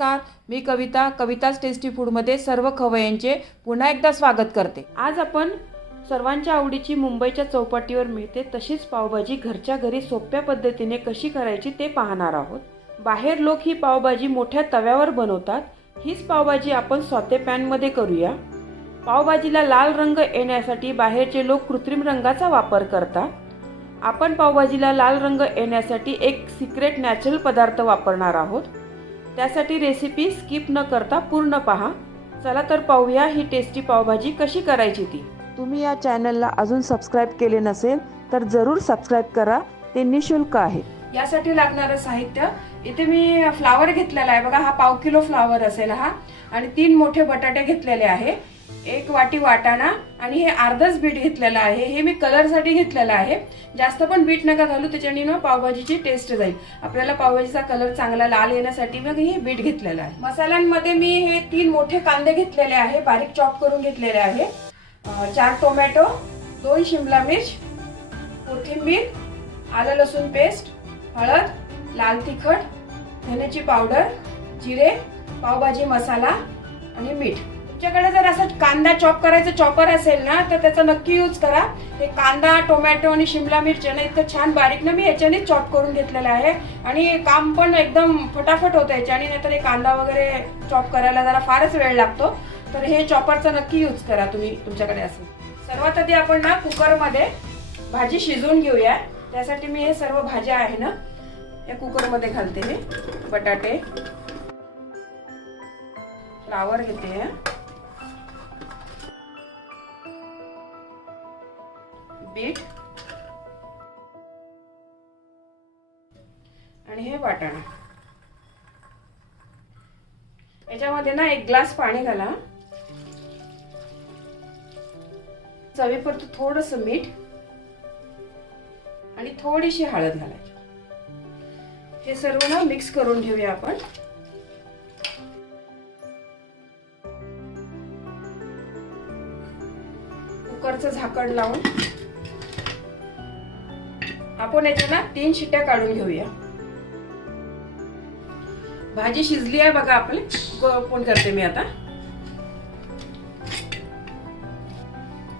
नमस्कार, मी कविताच टेस्टी फूडमध्ये सर्व खवय्यांचे पुन्हा एकदा स्वागत करते। आज आपण सर्वांच्या आवडीची मुंबईच्या चौपाटीवर मिळते तशीच पावभाजी घरच्या घरी सोप्या पद्धतीने कशी करायची ते पाहणार आहोत। बाहेर लोक ही पावभाजी मोठ्या तव्यावर बनवतात, हीच पावभाजी आपण सॉते पॅनमध्ये करूया। पावभाजीला लाल रंग येण्यासाठी बाहेरचे लोक कृत्रिम रंगाचा वापर करतात। आपण पावभाजीला लाल रंग येण्यासाठी एक सिक्रेट नॅचरल पदार्थ वापरणार आहोत। त्यासाठी रेसिपी स्किप न करता पूर्ण पहा। चला तर पाहूया ही टेस्टी पावभाजी कशी करायची ती। तुम्ही या चॅनलला अजून सबस्क्राइब केले नसेल तर जरूर सबस्क्राइब करा, ते निशुल्क आहे। यासाठी लागणारे साहित्य इथे मी फ्लावर घेतलेला आहे बघा, हा पाव किलो फ्लावर असेल हा, आणि 3 मोठे बटाटे घेतलेले आहे, 1 वाटी वाटाणा आणि हे अर्धच बीट घेतलेला आहे। हे मी कलर साठी घेतलेला आहे, जास्त पण बीट नका घालू, त्याच्याने ना पावभाजीची टेस्ट जाईल। आपल्याला पावभाजीचा कलर चांगला लाल येण्यासाठी मग हे बीट घेतलेला आहे। मसाल्यांमध्ये मी हे 3 मोठे कांदे घेतलेले आहे, बारीक चॉप करून घेतलेले आहे, 4 टोमॅटो, 2 शिमला मिर्च, कोथिंबीर, आलं लसूण पेस्ट, हळद, लाल तिखट, धण्याची पावडर, जिरे, पावभाजी मसाला आणि मीठ। तुमच्याकडे जर असं कांदा चॉप करायचं चॉपर असेल ना तर त्याचा नक्की यूज करा। हे कांदा, टोमॅटो आणि शिमला मिरची ना इतकं छान बारीक ना मी याच्याने चॉप करून घेतलेलं आहे आणि काम पण एकदम फटाफट होतं याच्याने, नाहीतर हे कांदा वगैरे चॉप करायला जरा फारच वेळ लागतो, तर हे चॉपरचा नक्की यूज करा तुम्ही तुमच्याकडे असेल। सर्वात आधी आपण ना कुकरमध्ये भाजी शिजवून घेऊया। त्यासाठी मी हे सर्व भाज्या आहे ना या कुकरमध्ये घालते। हे बटाटे, फ्लावर घेते, बीट आणि हे वाटाणा। याच्यामध्ये ना 1 ग्लास पाणी घाला, चवीपुरतं थोडंसं मीठ आणि थोडीशी हळद घालायची। हे सर्व ना मिक्स करून घेऊया आपण। कुकरचं झाकण लावून आपण याच्या ना 3 शिट्ट्या काढून घेऊया। भाजी शिजली आहे बघा आपली, ओपन करते मी आता।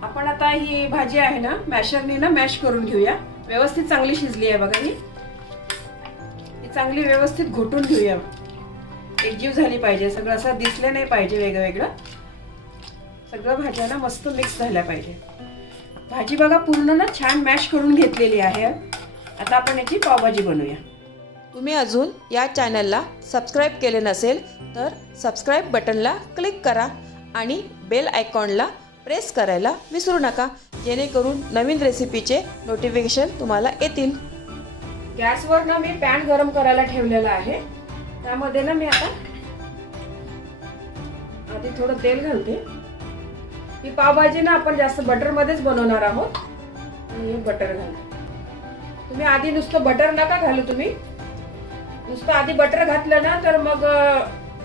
आपण आता ही भाजी आहे ना मॅशरने ना मॅश करून घेऊया। व्यवस्थित चांगली शिजली आहे बघा, ही चांगली व्यवस्थित घोटून घेऊया। एकजीव झाली पाहिजे, सगळं असं दिसलं नाही पाहिजे वेगवेगळं, सगळं भाज्या ना मस्त मिक्स झाल्या पाहिजे। भाजी बघा पूर्ण ना छान मॅश करून घेतलेली आहे। आता आपण याची पावभाजी बनवूया। तुम्ही अजून या चॅनलला सबस्क्राइब केले नसेल तर सबस्क्राइब बटनला क्लिक करा आणि बेल आयकॉनला प्रेस करायला विसरू नका, जेणेकरून नवीन रेसिपीचे नोटिफिकेशन तुम्हाला येतील। गॅसवर ना मी पॅन गरम करायला ठेवलेला आहे, त्यामध्ये ना मी आता आधी थोडं तेल घालते। ही पावभाजी ना आपण जास्त बटर मध्येच बनवणार आहोत आणि हे बटर घालते। तुम्ही आधी नुसतं बटर नका घालू, तुम्ही नुसतं आधी बटर घातलं ना तर मग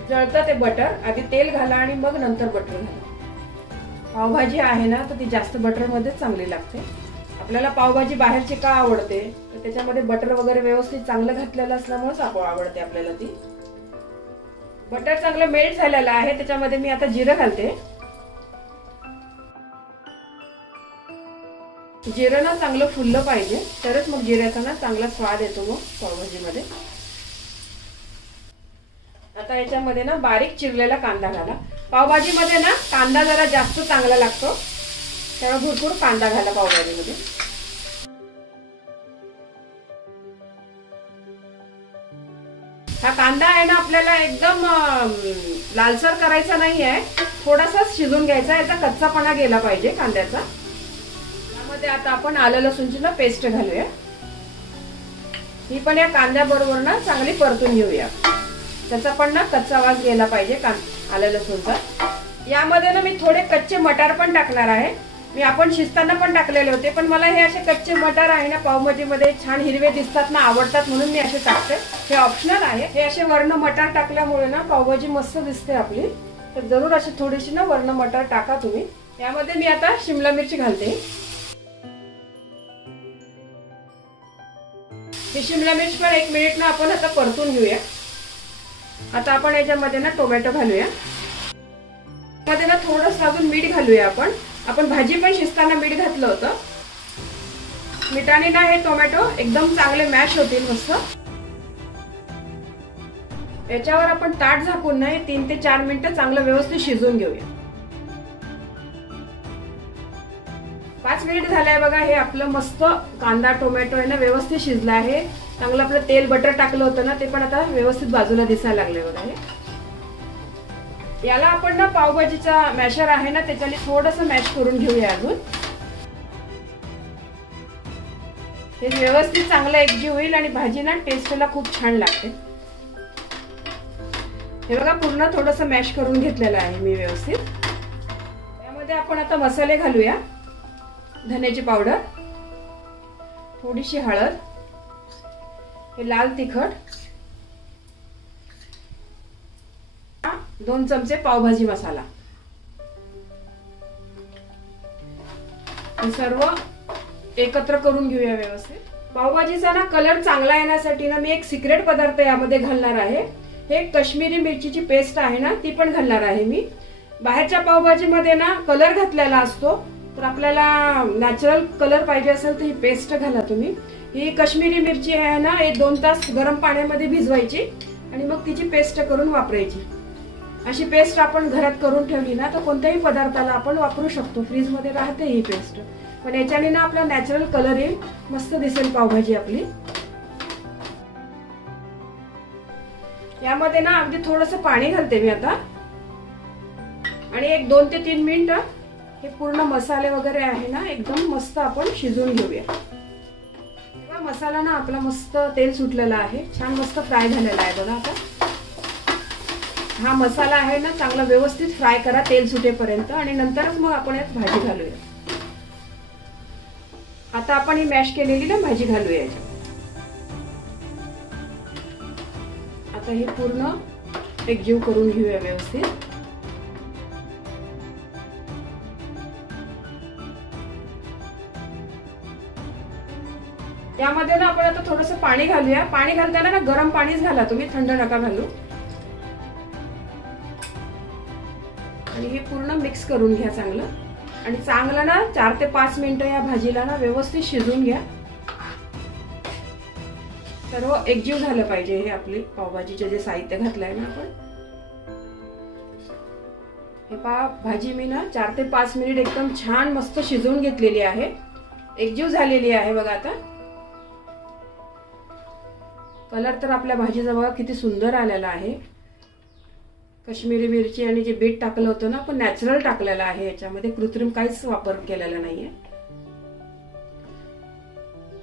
जळतं ते बटर। आधी तेल घाला आणि मग नंतर बटर घाला। पावभाजी आहे ना तर ती जास्त बटर मध्येच चांगली लागते। आपल्याला पावभाजी बाहेरची का आवडते तर त्याच्यामध्ये बटर वगैरे व्यवस्थित चांगलं घातलेलं असल्यामुळेच आवडते आपल्याला ती। बटर चांगलं मेल्ट झालेलं आहे, त्याच्यामध्ये मी आता जिरं घालते। जिरं ना चांगलं फुललं पाहिजे, तरच मग जिऱ्याचा ना चांगला स्वाद येतो मग पावभाजीमध्ये। आता याच्यामध्ये ना बारीक चिरलेला कांदा घाला। पावभाजीमध्ये ना कांदा जरा जास्त चांगला लागतो, त्यामुळे भरपूर कांदा घाला पावभाजीमध्ये। हा कांदा आहे ना आपल्याला एकदम लालसर करायचा नाही आहे, थोडासा शिजून घ्यायचा, याचा कच्चापणा गेला पाहिजे कांद्याचा। त्यामध्ये आता आपण आलं लसूणची ना पेस्ट घालूया। ही पण या कांद्याबरोबर ना चांगली परतून घेऊया, त्याचा पण ना कच्चा वास गेला पाहिजे आलं लसूणचा। यामध्ये ना मी थोडे कच्चे मटार पण टाकणार आहे, मी आपण शिजताना पण टाकलेले होते, पण मला हे असे कच्चे मटार आहे ना पावभाजीमध्ये छान हिरवे दिसतात ना, आवडतात म्हणून मी असे टाकते। हे ऑप्शनल आहे, हे असे वर्ण मटार टाकल्यामुळे ना पावभाजी मस्त दिसते आपली, तर जरूर अशी थोडीशी ना वर्ण मटार टाका तुम्ही। यामध्ये मी आता शिमला मिरची घालते। ही शिमला मिर्च पण 1 मिनिट ना आपण आता परतून घेऊया। आता आपण याच्यामध्ये ना टोमॅटो घालूया. मध्ये ना थोडंसं अजून मीठ घालूया. आपण भाजी पण शिजताना मीठ घातलं होतं. मिठाने ना हे टोमॅटो एकदम चांगले मॅश होतील मस्त. याच्यावर आपण ताट झाकून ना 3 ते 4 मिनिटं चांगलं व्यवस्थित शिजवून घेऊया. 5 मिनिट झालंय बघा. हे आपलं मस्त कांदा टोमॅटो आहे ना व्यवस्थित शिजला आहे. चांगलं आपलं तेल बटर टाकलं होतं ना ते पण आता व्यवस्थित बाजूला दिसायला लागले बघा. हे याला आपण ना पावभाजीचा मॅशर आहे ना त्याच्याने थोडंसं मॅश करून घेऊया अजून. हे व्यवस्थित चांगलं एकजीव होईल आणि भाजी ना टेस्टला खूप छान लागते. हे बघा पूर्ण थोडंसं मॅश करून घेतलेलं आहे मी व्यवस्थित. यामध्ये आपण आता मसाले घालूया. धन्याची पावडर, थोडीशी हळद, हे लाल तिखट, 2 चमचे पावभाजी मसाला. हे सर्व एकत्र करून घेऊया व्यवस्थित. पावभाजीचा ना कलर चांगला येण्यासाठी ना मी एक सिक्रेट पदार्थ यामध्ये घालणार आहे. हे कश्मीरी मिरचीची पेस्ट आहे ना ती पण घालणार आहे मी. बाहेरच्या पावभाजीमध्ये ना कलर घातलेला असतो, तर आपल्याला नॅचरल कलर पाहिजे असेल तर ही पेस्ट घाला तुम्ही. ही कश्मीरी मिरची आहे ना 2 तास गरम पाण्यामध्ये भिजवायची आणि मग तिची पेस्ट करून वापरायची. अशी पेस्ट आपण घरात करून ठेवली ना तर कोणत्याही पदार्थाला आपण वापरू शकतो. फ्रीज मध्ये राहते ही पेस्ट, पण याच्याने ना आपला नॅचरल कलर येईल, मस्त दिसेल पावभाजी आपली. यामध्ये ना अगदी थोडंसं पाणी घालते मी आता आणि एक 2 ते 3 मिनिटं हे पूर्ण मसाले वगैरे आहे ना एकदम मस्त आपण शिजवून घेऊया. मसाला ना आपला मस्त तेल सुटलेला आहे, छान मस्त फ्राय झालेला आहे बघा. आता हा मसाला आहे ना चांगला व्यवस्थित फ्राय करा तेल सुटेपर्यंत आणि नंतरच मग आपण यात भाजी घालूया. आता आपण ही मॅश केलेली ना भाजी घालूया याच्यात. आता हे पूर्ण एकजीव करून घेऊया व्यवस्थित. यामध्ये ना आपण आता थोडंसं पाणी घालूया. पाणी घालताना ना गरम पाणीच घाला तुम्ही, थंड नका घालू. आणि हे पूर्ण मिक्स करून घ्या चांगलं. आणि चांगलं ना 4 ते 5 मिनिटं या भाजीला ना व्यवस्थित शिजवून घ्या. सर्व एकजीव झालं पाहिजे. हे आपली पावभाजीचे जे साहित्य घातलंय ना आपण, हे भाजी मी ना 4 ते 5 मिनिट एकदम छान मस्त शिजवून घेतलेली आहे, एकजीव झालेली आहे बघा. आता कलर तर आपल्या भाजीचा बघा किती सुंदर आलेला आहे. कश्मीरी मिरची आणि जे बीट टाकलं होतं ना आपण नॅचरल टाकलेलं आहे, याच्यामध्ये कृत्रिम काहीच वापर केलेला नाहीये.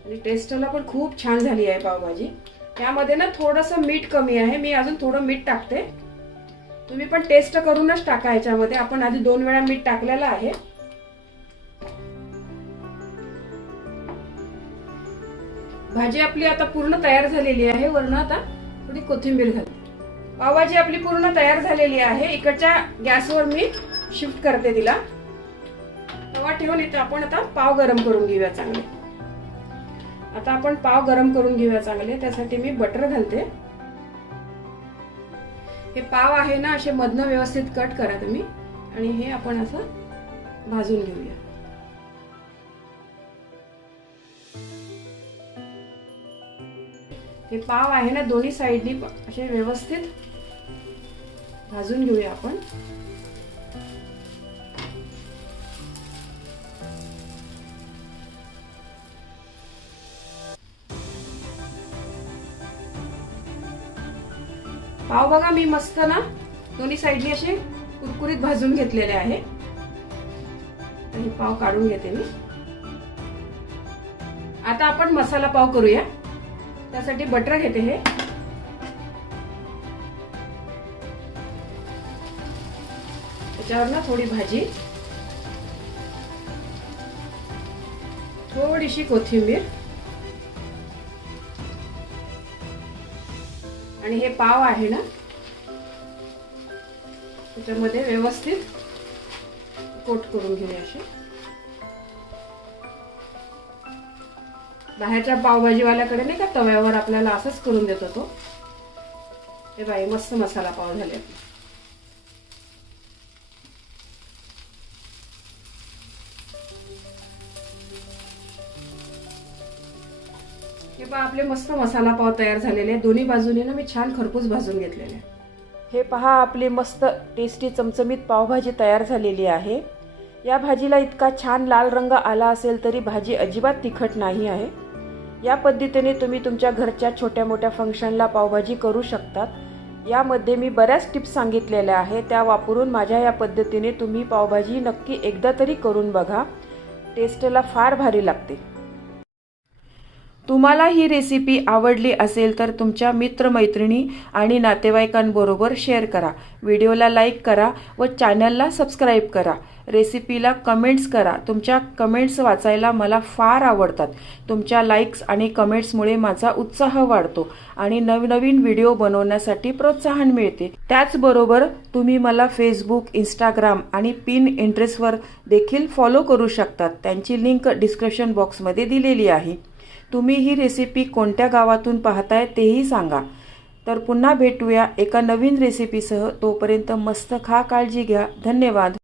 आणि टेस्टला पण खूप छान झाली आहे पावभाजी. यामध्ये ना थोडंसं मीठ कमी आहे, मी अजून थोडं मीठ टाकते. तुम्ही पण टेस्ट करूनच टाका. याच्यामध्ये आपण आधी 2 वेळा मीठ टाकलेलं आहे. भाजी आपली आता पूर्ण तयार झालेली आहे. वरून आता थोडी कोथिंबीर घालते. पावभाजी आपली पूर्ण तयार झालेली आहे. इकडच्या गॅसवर मी शिफ्ट करते तिला. तवा ठेवून इथे आपण आता पाव गरम करून घेऊया चांगले. आता आपण पाव गरम करून घेऊया चांगले. त्यासाठी मी बटर घालते. हे पाव आहे ना असे मधनं व्यवस्थित कट करा तुम्ही आणि हे आपण असं भाजून घेऊया. हे पाव आहे ना दोन्ही साइडनी असे व्यवस्थित भाजून घेऊया आपण. पाव बघा मी मस्त ना दोन्ही साइडनी असे कुरकुरीत भाजून घेतलेले आहे. आणि पाव काढून घेते मी. आता आपण मसाला पाव करूया. त्यासाठी बटर घेते. हे त्याच्यावर ना थोडी भाजी, थोडीशी कोथिंबीर आणि हे पाव आहे ना त्याच्यामध्ये व्यवस्थित कोट करून घेऊया. असे बाहेरच्या पावभाजीवाल्याकडे नाही का तव्यावर आपल्याला असंच करून देतो तो. हे बाई मस्त मसाला पाव झाले. हे पहा आपले मस्त मसाला पाव तयार झालेले. दोन्ही बाजूने ना मी छान खरपूस भाजून घेतलेले. हे पहा आपली मस्त टेस्टी चमचमीत पावभाजी तयार झालेली आहे. या भाजीला इतका छान लाल रंग आला असेल तरी भाजी अजिबात तिखट नाही आहे. या पद्धतीने तुम्ही तुमच्या घरच्या छोट्या मोठ्या फंक्शनला पावभाजी करू शकतात. यामध्ये मी बऱ्याच टिप्स सांगितलेल्या आहेत, त्या वापरून माझ्या या पद्धतीने तुम्ही पावभाजी नक्की एकदा तरी करून बघा. टेस्टला फार भारी लागते. तुम्हाला ही रेसिपी आवडली असेल तर तुमच्या मित्रमैत्रिणी आणि नातेवाईकांबरोबर शेअर करा. व्हिडिओला लाईक करा व चॅनलला सबस्क्राईब करा. रेसिपीला कमेंट्स करा. तुमच्या कमेंट्स वाचायला मला फार आवडतात. तुमच्या लाईक्स आणि कमेंट्समुळे माझा उत्साह वाढतो आणि नवनवीन व्हिडिओ बनवण्यासाठी प्रोत्साहन मिळते. त्याचबरोबर तुम्ही मला फेसबुक, इंस्टाग्राम आणि पिनइंटरेस्टवर देखील फॉलो करू शकतात. त्यांची लिंक डिस्क्रिप्शन बॉक्समध्ये दिलेली आहे. तुम्ही ही रेसिपी कोणत्या गावातून पाहताय तेही सांगा. तर पुन्हा भेटूया एका नवीन रेसिपीसह. तोपर्यंत मस्त खा, काळजी घ्या. धन्यवाद.